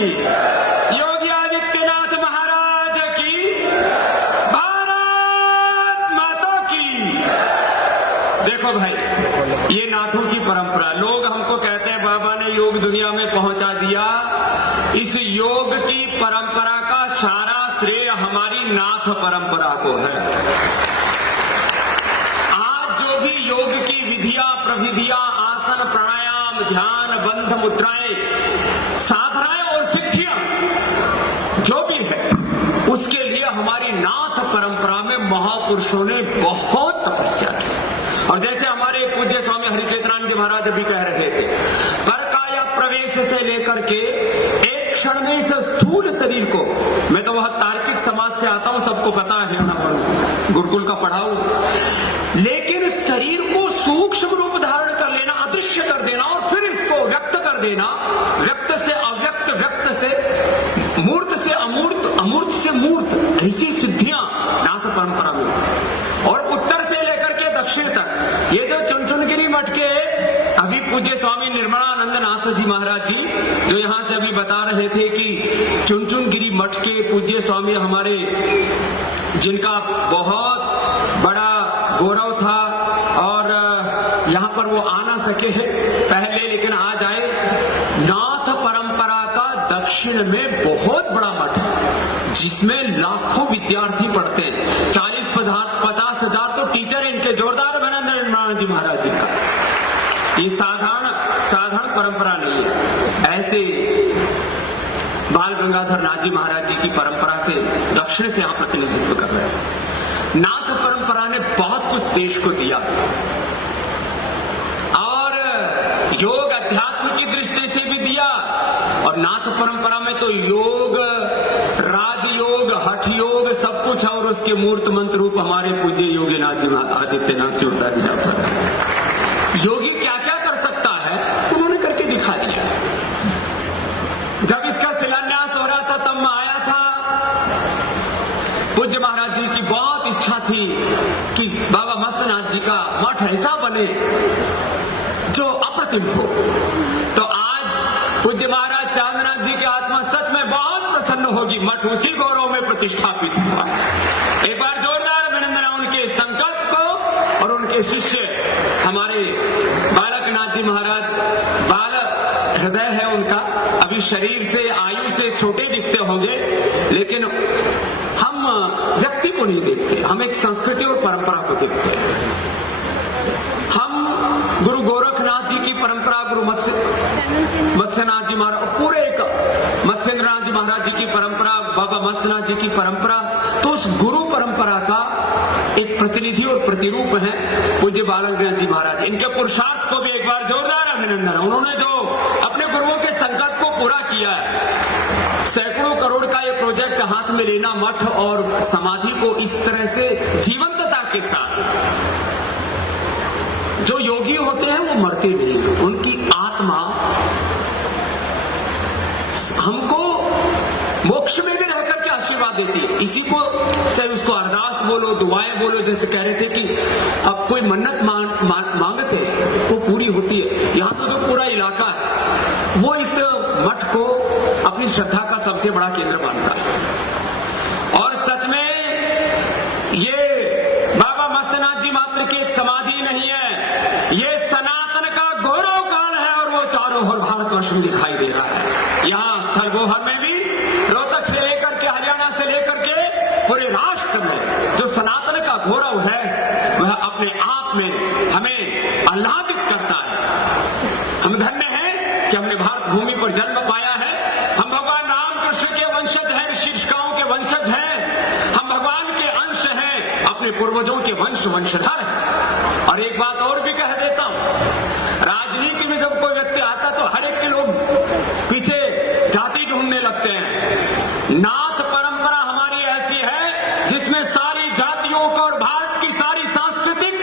योगी आदित्यनाथ महाराज की, भारत माता की। देखो भाई, ये नाथों की परंपरा। लोग हमको कहते हैं बाबा ने योग दुनिया में पहुंचा दिया। इस योग की परंपरा का सारा श्रेय हमारी नाथ परंपरा को है। आज जो भी योग की विधियां, प्रविधियां, आसन, प्राणायाम, ध्यान, बंध मुद्राएं, साधनाएं और सिद्धियां जो भी है, उसके लिए हमारी नाथ परंपरा में महापुरुषों ने बहुत तपस्या की। और जैसे हमारे पूज्य स्वामी हरिचेतनानंद जी महाराज अभी कह रहे थे, परकाया प्रवेश से लेकर के एक क्षण में इस स्थूल शरीर को, मैं तो बहुत तार्किक समाज से आता हूं, सबको पता है ना, गुरुकुल का पढ़ा हूं, लेकिन शरीर को सूक्ष्म रूप धारण कर लेना, अदृश्य कर देना और फिर इसको व्यक्त कर देना, व्यक्त से अव्यक्त, व्यक्त से मूर्त से अमूर्त, अमूर्त से मूर्त, ऐसी सिद्धियां नाथ परंपरा में है। और उत्तर से लेकर के दक्षिण तक ये जो चुनचुनगिरी मठ के अभी पूज्य स्वामी निर्मलानंद नाथ जी महाराज जी जो यहां से अभी बता रहे थे कि चुनचुनगिरी मठ के पूज्य स्वामी हमारे, जिनका बहुत बड़ा गौरव था और यहां पर वो आ ना सके हैं पहले, लेकिन आज आए। नाथ परंपरा का दक्षिण में बहुत बड़ा मठ है जिसमें लाखों विद्यार्थी पढ़ते हैं। 40-50 हजार तो टीचर है इनके। जोरदार अभिनंदन निर्मलानंद जी महाराज जी का। ये साधारण परंपरा नहीं है। ऐसे बाल गंगाधर नाथ जी महाराज जी की परंपरा से दक्षिण से यहां प्रतिनिधित्व कर रहे हैं। नाथ परंपरा ने बहुत कुछ देश को दिया और योग अध्यात्म की दृष्टि से भी दिया। और नाथ परंपरा में तो योग, राजयोग, हठ योग सब कुछ है। और उसके मूर्त मंत्र रूप हमारे पूज्य योगीनाथ जी आदित्यनाथ योद्धा जी पर। योगी क्या क्या कर सकता है उन्होंने करके दिखा दिया। जब इसका शिलान्यास हो रहा था तब मैं आया था। पूज्य महाराज जी की बहुत इच्छा थी कि बाबा मस्तनाथ जी का मठ ऐसा बने जो अप्रतिम हो। तो आज पूज्य महाराज चांदनाथ जी की आत्मा सच में बहुत प्रसन्न होगी। मठ उसी गौरव में प्रतिष्ठापित हुआ। एक बार जोरदार अभिनंदन उनके संकल्प को और उनके शिष्य हमारे बालकनाथ जी महाराज। बालक हृदय है उनका, अभी शरीर से, आयु से छोटे दिखते होंगे, लेकिन हम व्यक्ति को नहीं देखते, हम एक संस्कृति और परंपरा को देखते हैं। हम गुरु गोरखनाथ जी की परंपरा, गुरु मत्स्यनाथ जी महाराज, पूरे एक मत्स्येंद्रनाथ जी महाराज जी की परंपरा, बाबा मत्स्यनाथ जी की परंपरा, तो उस गुरु परंपरा का एक प्रतिनिधि और प्रतिरूप है पूज्य बालकनाथ जी महाराज। इनके पुरुषार्थ को भी एक बार जोरदार अभिनंदन। उन्होंने जो अपने गुरुओं के संकल्प को पूरा किया है, सैकड़ों करोड़ का ये प्रोजेक्ट हाथ में लेना, मठ और समाधि को इस तरह से जीवंतता के साथ। जो योगी होते हैं वो मरते नहीं, उनकी आत्मा हमको मोक्ष में भी रह करके आशीर्वाद देती है। इसी को चाहे उसको अरदास बोलो, दुआएं बोलो, जैसे कह रहे थे कि अब कोई मन्नत मांगते वो पूरी होती है। यहाँ तो जो पूरा इलाका है वो इस मठ को अपनी श्रद्धा का सबसे बड़ा केंद्र मानता है। और सच में ये बाबा मत्स्यनाथ जी मात्र की एक समाधि नहीं है, ये सनातन का गौरव काल है और वो चारों ओर भारतवर्ष में दिखाई दे रहा है। यहाँ स्थलगोहर में भी, रोहतक से लेकर के, हरियाणा से लेकर के पूरे राष्ट्र में जो सनातन का गौरव है वह अपने आप में हमें आह्लादित करता है। हम धन्य हैं कि हमने भारत भूमि पर जन्म पाया है। हम भगवान रामकृष्ण के वंशज हैं, ऋषिकाओं के वंशज हैं, हम भगवान के अंश हैं, अपने पूर्वजों के वंशधर हैं। और एक बात और भी कह देता हूं, राजनीति में जब कोई व्यक्ति आता तो हर एक के लोग पीछे जाति ढूंढने लगते हैं। नाथ परंपरा हमारी ऐसी है जिसमें सारी जातियों को और भारत की सारी सांस्कृतिक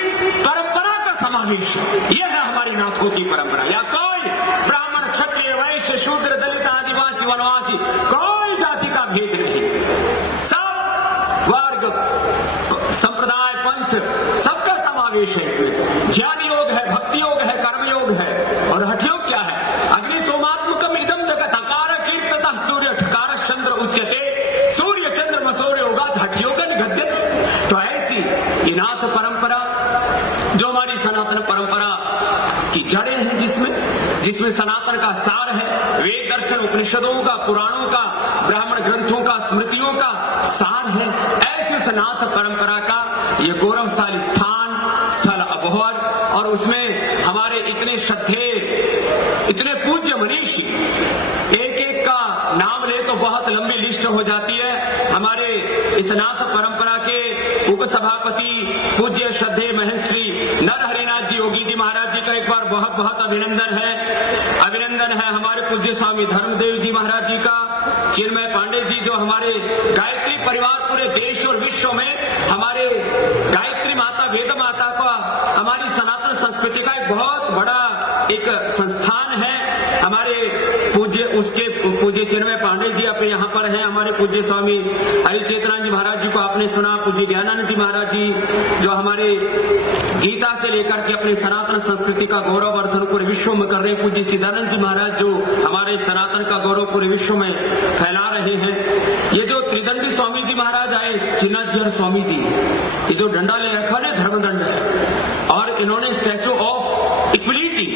परंपरा का समावेश है। यह है हमारी नाथों की परंपरा। या कोई ब्राह्मण, क्षत्रिय, वैश्य, शूद्र, दलित, आदिवासी, वनवासी, कोई जाति का भेद नहीं। सब वर्ग, संप्रदाय, पंथ, सबका समावेश है इसमें। ज्ञान योग है, भक्ति योग है, कर्म योग है। और हठ योग क्या है? अग्नि सोमात्मकम इदम जगत अकार कीर्ततः जिसमें सनातन का सार है, वेद दर्शन उपनिषदों का, पुराणों का, ब्राह्मण ग्रंथों का, स्मृतियों का सार है। ऐसे सनातन परंपरा का ये गौरवशाली स्थान स्थल अबोहर, और उसमें हमारे इतने श्रद्धेय, इतने पूज्य मनीषी, एक एक का नाम ले तो बहुत लंबी लिस्ट हो जाती है। हमारे इस नाथ परंपरा के उपसभापति पूज्य श्रद्धेय महर्षि नर हरिनाथ जी योगी जी महाराज जी का एक बार बहुत बहुत अभिनंदन है। अभिनंदन है हमारे पूज्य स्वामी धर्मदेव जी महाराज जी का, चिन्मय पांडे जी जो हमारे गायत्री परिवार पूरे देश और विश्व में हमारे गायत्री माता, वेद माता का, हमारी सनातन संस्कृति का एक बहुत बड़ा एक संस्थान है। हमारे पूज्य उसके पूज्य चिन्मय पांडे जी अपने यहाँ पर हैं। हमारे पूज्य स्वामी हरिचेतनानंद जी महाराज जी को आपने सुना, पूज्य ज्ञानानंद जी महाराज जी जो हमारे गीता से लेकर के अपने सनातन संस्कृति का गौरववर्धन पूरे विश्व में कर रहे हैं। पूज्य चिदानंद जी महाराज जो हमारे सनातन का गौरव पूरे विश्व में फैला रहे हैं। ये जो त्रिदंडी स्वामी जी महाराज आए, चिन्नाझर स्वामी जी, ये जो डंडा ले रखा है धर्मदंड है, और इन्होंने स्टैचू ऑफ इक्वलिटी,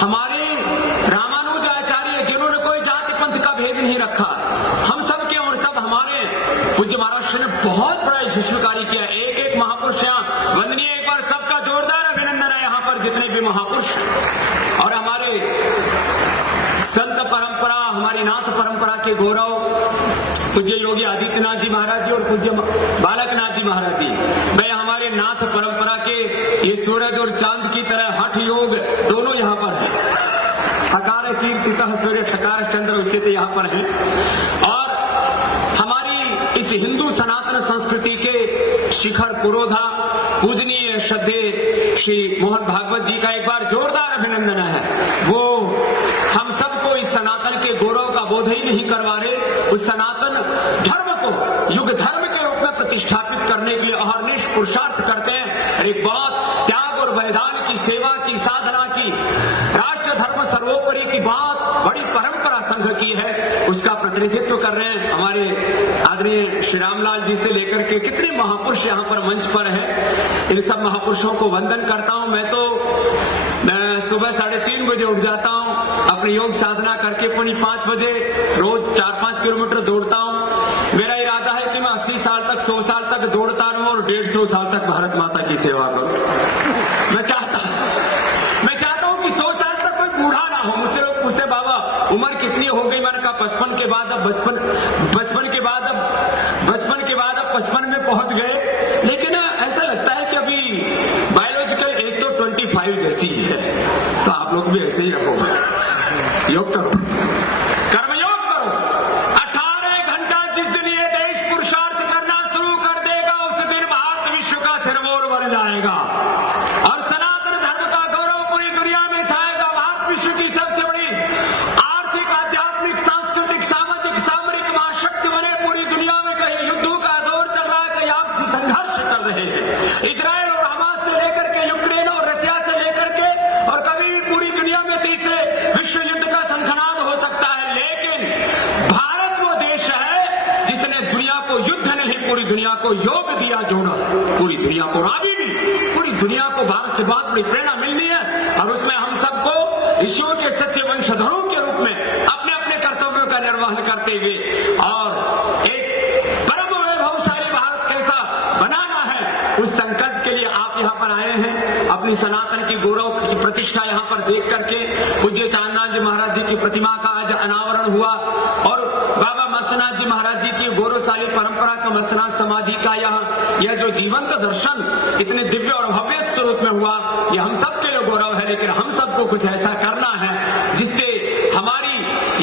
हमारे रामानुजाचार्य जिन्होंने कोई जाति पंथ का भेद नहीं रखा, हम सब के और सब हमारे पूज्य महाराष्ट्र ने बहुत बड़ा शिष्यकारी किया। एक एक महापुरुष यहाँ वंदनीय, एक बार सबका जोरदार अभिनंदन है यहाँ पर जितने भी महापुरुष। और हमारे संत परंपरा, हमारी नाथ परंपरा के गौरव पूज्य योगी आदित्यनाथ जी महाराज जी और पूज्य बालकनाथ जी महाराज जी, मैं हमारे नाथ परंपरा के ये सूरज और चांद की तरह हठ योग दोनों यहाँ पर है। हकार कीर्तितः सूर्य सकार चंद्र उच्चते यहाँ पर है। और हमारी इस हिंदू सनातन संस्कृति के शिखर पुरोधा पूजनीय श्रद्धेय श्री मोहन भागवत जी का एक बार जोरदार अभिनंदन है। वो हम सबको इस सनातन के गौरव का बोध ही नहीं करवा रहे, उस सनातन धर्म को युग धर्म के रूप में प्रतिष्ठापित करने के लिए अहर्निश पुरुषार्थ करते हैं। एक बहुत त्याग और बलिदान की, सेवा की, साधना की, राष्ट्र धर्म सर्वोपरि की बात बड़ी परंपरा संघ की है, उसका प्रतिनिधित्व कर रहे हैं हमारे आदरणीय श्री रामलाल जी से लेकर के कितने महापुरुष यहाँ पर मंच पर है। इन सब महापुरुषों को वंदन करता हूँ। मैं सुबह 3:30 बजे उठ जाता हूँ, अपनी योग साधना करके पुणी 5 बजे रोज 4-5 किलोमीटर दौड़ता हूँ। मेरा इरादा है कि मैं 80 साल तक, 100 साल तक दौड़ता रहूं और 150 साल तक भारत माता की सेवा करूं। मैं चाहता हूं कि 100 साल तक कोई बूढ़ा ना हो। मुझसे लोग पूछते बाबा उम्र कितनी हो गई, मैंने कहा 55 के बाद अब 55 में पहुंच गए। लेकिन ऐसा लगता है कि अभी बायोलॉजिकल एज तो 25 जैसी है, तो आप लोग भी ऐसे ही रहो, योग करो, कर्मयोग करो। 18 घंटा जिस दिन ये देश पुरुषार्थ करना शुरू कर देगा, उस दिन भारत विश्व का सिरमौर बन जाएगा और सनातन धर्म का गौरव पूरी दुनिया में छाएगा। भारत विश्व की सबसे बड़ी आर्थिक, आध्यात्मिक, सांस्कृतिक, सामाजिक, सामरिक महाशक्ति बने पूरी दुनिया में। कहीं युद्धों का दौर चल रहा है, कहीं आपसी संघर्ष चल रहे हैं, इजराइल और हमास से लेकर के यूक्रेन और रशिया से लेकर के, और कभी भी पूरी दुनिया में तीसरे विश्व युद्ध का शंखनाद हो सकता है। लेकिन भारत वो देश है जिसने दुनिया को युद्ध नहीं, पूरी दुनिया को योग दिया जोड़ा, पूरी दुनिया को, अभी भी पूरी दुनिया को भारत से बहुत बड़ी प्रेरणा मिलनी है। और उसमें हम सबको ऋषियों के सच्चे वंशधरों के रूप में अपने अपने कर्तव्यों का निर्वहन करते हुए और एक परम वैभवशाली भारत कैसा बनाना है, उस संकल्प के लिए आप यहाँ पर आए हैं। अपनी सनातन की गौरव की प्रतिष्ठा यहाँ पर देख करके पूज्य चांदनाथ जी महाराज जी की प्रतिमा का आज अनावरण हुआ और बाबा मत्स्यनाथ जी महाराज जी की गौरवशाली परंपरा का मत्स्यनाथ समाधि का यह जो जीवंत दर्शन इतने दिव्य और भव्य स्वरूप में हुआ, यह हम सब के लिए गौरव है। लेकिन हम सबको कुछ ऐसा करना है जिससे हमारी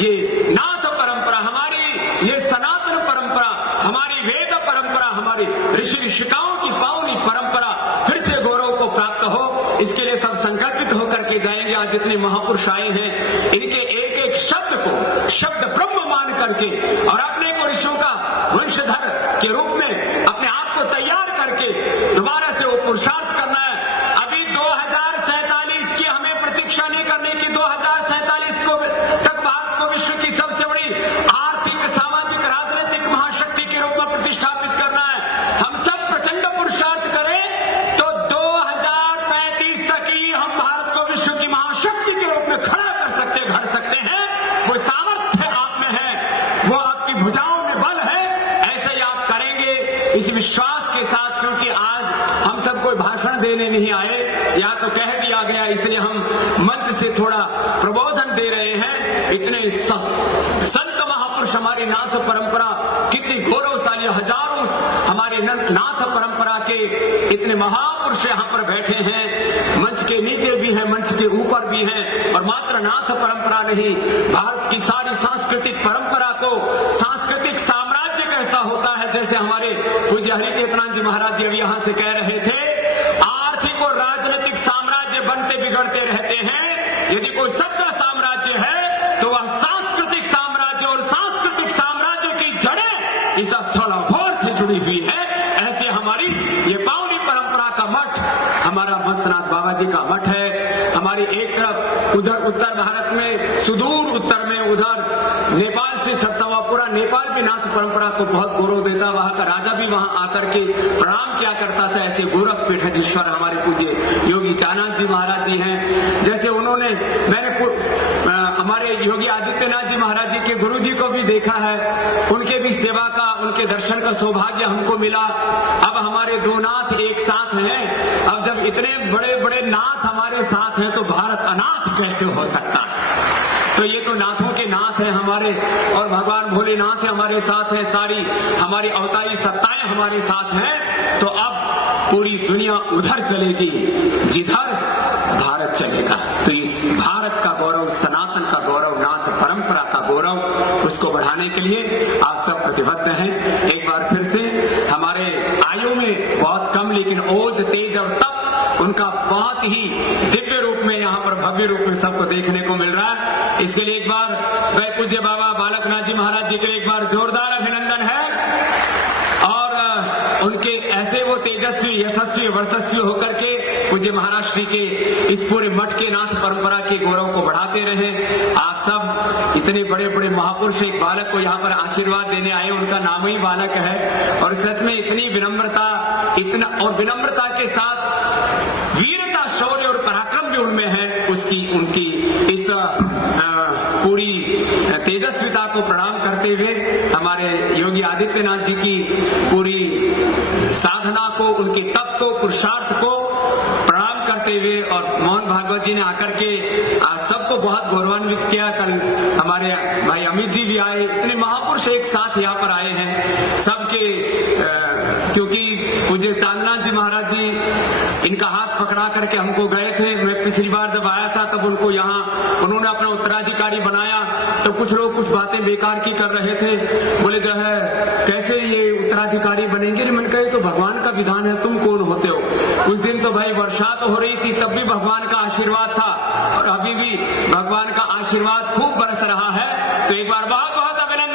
ये नाथ परंपरा, हमारी ये सनातन परंपरा, हमारी वेद परंपरा, हमारी ऋषि ऋषिकाओं की पावनी परंपरा फिर से गौरव को प्राप्त हो। इसके लिए सब संकल्पित होकर के जाएंगे। आज जितने महापुरुष आए हैं, इनके एक एक शब्द को शब्द ब्रह्म मान करके और अपने को ऋषियों का वंशधर के रूप में अपने आप को तैयार करके दोबारा से वो पुरुषार्थ करना है। अभी 2047 की हमें प्रतीक्षा नहीं करनी कि 2047 को तक भारत को विश्व की सबसे बड़ी आर्थिक, सामाजिक, राजनीतिक महाशक्ति के रूप में प्रतिष्ठापित करना है। हम सब प्रचंड पुरुषार्थ करें तो 2035 तक ही हम भारत को विश्व की महाशक्ति के रूप में खड़ा नहीं आए, या तो कह दिया गया, इसलिए हम मंच से थोड़ा प्रबोधन दे रहे हैं। इतने संत महापुरुष हमारी नाथ परंपरा कितनी गौरवशाली, हजारों हमारे नाथ परंपरा के इतने महापुरुष यहाँ पर बैठे हैं, मंच के नीचे भी हैं, मंच के ऊपर भी हैं। और मात्र नाथ परंपरा नहीं, भारत की सारी सांस्कृतिक परंपरा को, सांस्कृतिक साम्राज्य कैसा होता है, जैसे हमारे पूज्य हरि चेतनानंद जी महाराज जी अभी यहाँ से कह रहे थे, आर्थिक और राजनीतिक साम्राज्य बनते बिगड़ते रहते हैं। यदि कोई सच्चा साम्राज्य है तो वह सांस्कृतिक साम्राज्य, और सांस्कृतिक साम्राज्य की जड़ें इस स्थल अभोर से जुड़ी हुई है। ऐसे हमारी ये पावनी परंपरा का मठ, हमारा मत्स्यनाथ बाबा जी का मठ है। हमारी एक तरफ उधर उत्तर भारत में, सुदूर उत्तर में, उधर नेपाल से सटता हुआ पूरा नेपाल भी नाथ परंपरा को बहुत गौरव देता। वहां का राजा भी वहां आकर के प्रणाम किया करता था। ऐसे गोरख पीठाधीश्वर हमारे पूज्य योगी चानन जी महाराज जी हैं। जैसे उन्होंने, मैंने हमारे योगी आदित्यनाथ जी महाराज जी के गुरु जी को भी देखा है, उनके भी सेवा का, उनके दर्शन का सौभाग्य हमको मिला। अब हमारे दो नाथ एक साथ हैं। अब जब इतने बड़े बड़े नाथ हमारे साथ हैं तो भारत अनाथ कैसे हो सकता है? तो ये तो नाथों के नाथ हैं हमारे, और भगवान भोलेनाथ हमारे साथ हैं, सारी हमारी अवतारी सत्ताएं हमारे साथ हैं। तो अब पूरी दुनिया उधर चलेगी जिधर भारत चलेगा। तो इस भारत का गौरव, सनातन का गौरव, नाथ परंपरा का गौरव, उसको बढ़ाने के लिए आप सब प्रतिबद्ध हैं। एक बार फिर से हमारे आयु में बहुत कम, लेकिन ओज, तेज और तप उनका बहुत ही दिव्य रूप में, यहाँ पर भव्य रूप में सबको देखने को मिल रहा है। इसके लिए एक बार वह पूज्य बाबा बालकनाथ जी महाराज जी के लिए एक बार जोरदार अभिनंदन है। और उनके ऐसे वो तेजस्वी, यशस्वी, वर्चस्वी होकर के पूज्य महाराज श्री के इस पूरे मठ के नाथ परंपरा के गौरव को बढ़ाते रहे। आप सब इतने बड़े बड़े महापुरुष एक बालक को यहाँ पर आशीर्वाद देने आए, उनका नाम ही बालक है। और सच में इतनी विनम्रता, इतना, और विनम्रता के साथ वीरता, शौर्य और पराक्रम भी उनमें है। उसकी, उनकी इस पूरी तेजस्विता को प्रणाम करते हुए, हमारे योगी आदित्यनाथ जी की पूरी साधना को, उनके तप को, पुरुषार्थ को प्रणाम करते हुए, और मोहन भागवत जी ने आकर के आज सबको बहुत गौरवान्वित किया। कल हमारे भाई अमित जी भी आए, इतने महापुरुष एक साथ यहाँ पर आए हैं सबके, क्योंकि पूज्य चांदनाथ जी महाराज जी इनका हाथ पकड़ा करके हमको गए थे। मैं पिछली बार जब आया था तब उनको यहाँ उन्होंने अपना उत्तराधिकारी बनाया, तो कुछ लोग कुछ बातें बेकार की कर रहे थे, बोले जो है कैसे ये उत्तराधिकारी बनेंगे। मैंने कहा तो भगवान का विधान है, तुम कौन होते हो? उस दिन तो भाई वर्षा तो हो रही थी, तब भी भगवान का आशीर्वाद था, और अभी भी भगवान का आशीर्वाद खूब बरस रहा है। तो एक बार बहुत बहुत अभिनंदन